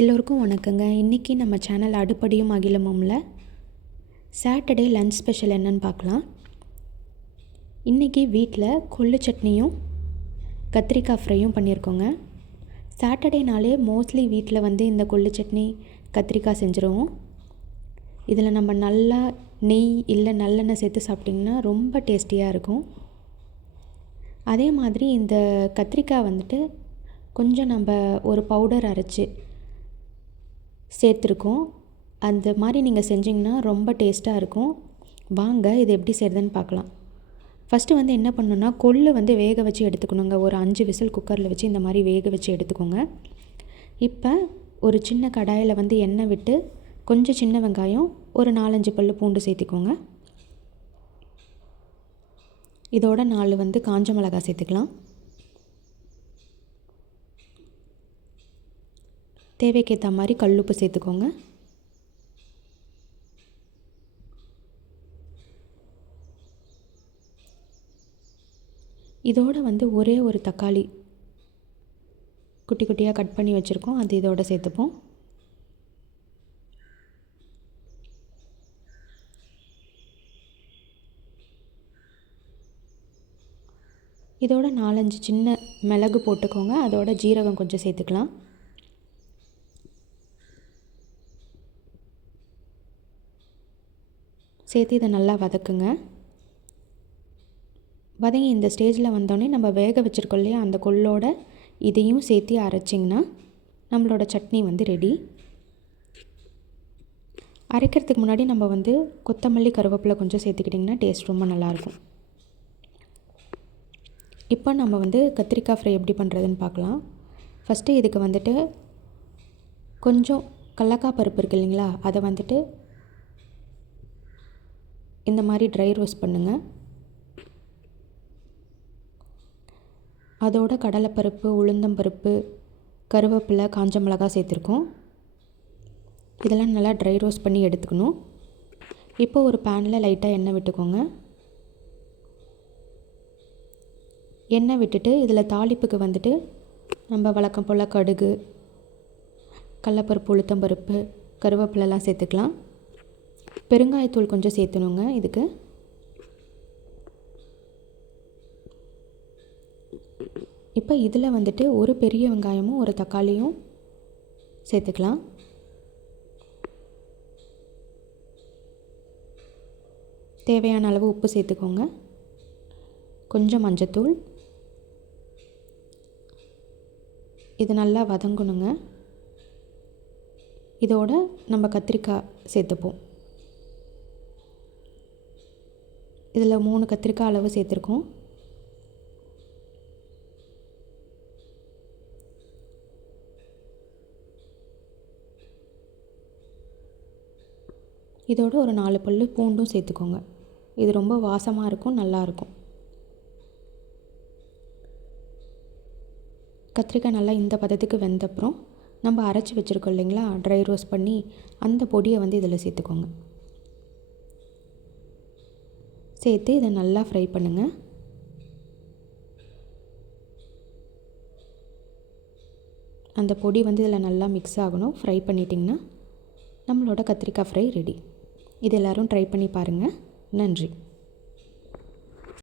எல்லோருக்கும் வணக்கங்க. இன்றைக்கி நம்ம சேனல் அடுப்படியும் அகிலமும்ல சாட்டர்டே லன்ச் ஸ்பெஷல் என்னன்னு பார்க்கலாம். இன்றைக்கி வீட்டில் கொள்ளு சட்னியும் கத்திரிக்காய் ஃப்ரையும் பண்ணியிருக்கோங்க. சாட்டர்டேனாலே மோஸ்ட்லி வீட்டில் இந்த கொள்ளு சட்னி கத்திரிக்காய் செஞ்சுருவோம். இதில் நம்ம நல்லா நெய் இல்லை நல்லெண்ணெய் சேர்த்து சாப்பிட்டிங்கன்னா ரொம்ப டேஸ்டியாக இருக்கும். அதே மாதிரி இந்த கத்திரிக்காய் கொஞ்சம் நம்ம ஒரு பவுடர் அரைச்சி சேர்த்துருக்கோம். அந்த மாதிரி நீங்கள் செஞ்சிங்கன்னா ரொம்ப டேஸ்ட்டாக இருக்கும். வாங்க இது எப்படி செய்கிறதுன்னு பார்க்கலாம். ஃபஸ்ட்டு என்ன பண்ணணுன்னா கொள்ளு வேக வச்சு எடுத்துக்கணுங்க. ஒரு 5 விசில் குக்கரில் வச்சு இந்த மாதிரி வேக வச்சு எடுத்துக்கோங்க. இப்போ ஒரு சின்ன கடாயில் எண்ணெய் விட்டு கொஞ்சம் சின்ன வெங்காயம், ஒரு 4-5 பல் பூண்டு சேர்த்துக்கோங்க. இதோட 4 காஞ்ச மிளகாய் சேர்த்துக்கலாம். தேவைக்கேற்ற மாதிரி கல்லுப்பு சேர்த்துக்கோங்க. இதோட ஒரே ஒரு தக்காளி குட்டி குட்டியாக கட் பண்ணி வச்சுருக்கோம், அது இதோட சேர்த்துப்போம். இதோட 4-5 சின்ன மிளகு போட்டுக்கோங்க. அதோட ஜீரகம் கொஞ்சம் சேர்த்துக்கலாம். சேர்த்து இதை நல்லா வதக்குங்க. வதங்கி இந்த ஸ்டேஜில் வந்தோடனே நம்ம வேக வச்சுருக்கோம் இல்லையா, அந்த கொள்ளோட இதையும் சேர்த்து அரைச்சிங்கன்னா நம்மளோட சட்னி ரெடி. அரைக்கிறதுக்கு முன்னாடி நம்ம கொத்தமல்லி கருவேப்பிலை கொஞ்சம் சேர்த்துக்கிட்டிங்கன்னா டேஸ்ட் ரொம்ப நல்லாயிருக்கும். இப்போ நம்ம கத்திரிக்காய் ஃப்ரை எப்படி பண்ணுறதுன்னு பார்க்கலாம். ஃபஸ்ட்டு இதுக்கு கொஞ்சம் கடலக்காய் பருப்பு இருக்குது இல்லைங்களா, அதை இந்த மாதிரி ட்ரை ரோஸ்ட் பண்ணுங்கள். அதோட கடலைப்பருப்பு, உளுந்தம்பருப்பு, கருவேப்பிலை, காஞ்ச மிளகாய் சேர்த்துருக்கோம். இதெல்லாம் நல்லா ட்ரை ரோஸ்ட் பண்ணி எடுத்துக்கணும். இப்போ ஒரு பேனில் லைட்டாக எண்ணெய் விட்டுக்கோங்க. எண்ணெய் விட்டுட்டு இதில் தாளிப்புக்கு நம்ம வழக்கம் போல் கடுகு, கடலைப்பருப்பு, உளுத்தம்பருப்பு, கருவேப்பிலெலாம் சேர்த்துக்கலாம். பெருங்காயத்தூள் கொஞ்சம் சேர்த்துணுங்க. இதுக்கு இப்போ இதில் ஒரு பெரிய வெங்காயமும் ஒரு தக்காளியும் சேர்த்துக்கலாம். தேவையான அளவு உப்பு சேர்த்துக்கோங்க. கொஞ்சம் மஞ்சத்தூள். இது நல்லா வதங்கணுங்க. இதோட நம்ம கத்திரிக்காய் சேர்த்துப்போம். இதில் 3 கத்திரிக்காய் அளவு சேர்த்துருக்கோம். இதோட ஒரு 4 பல் பூண்டும் சேர்த்துக்கோங்க. இது ரொம்ப வாசமாக இருக்கும், நல்லாயிருக்கும். கத்திரிக்காய் நல்லா இந்த பதத்துக்கு வெந்தப்புறம் நம்ம அரைச்சி வச்சுருக்கோம் இல்லைங்களா, ட்ரை ரோஸ்ட் பண்ணி அந்த பொடியை இதில் சேர்த்துக்கோங்க. சேர்த்து இதை நல்லா ஃப்ரை பண்ணுங்கள். அந்த பொடி இதில் நல்லா மிக்ஸ் ஆகணும். ஃப்ரை பண்ணிட்டிங்கன்னா நம்மளோட கத்திரிக்காய் ஃப்ரை ரெடி. இது எல்லோரும் ட்ரை பண்ணி பாருங்கள். நன்றி.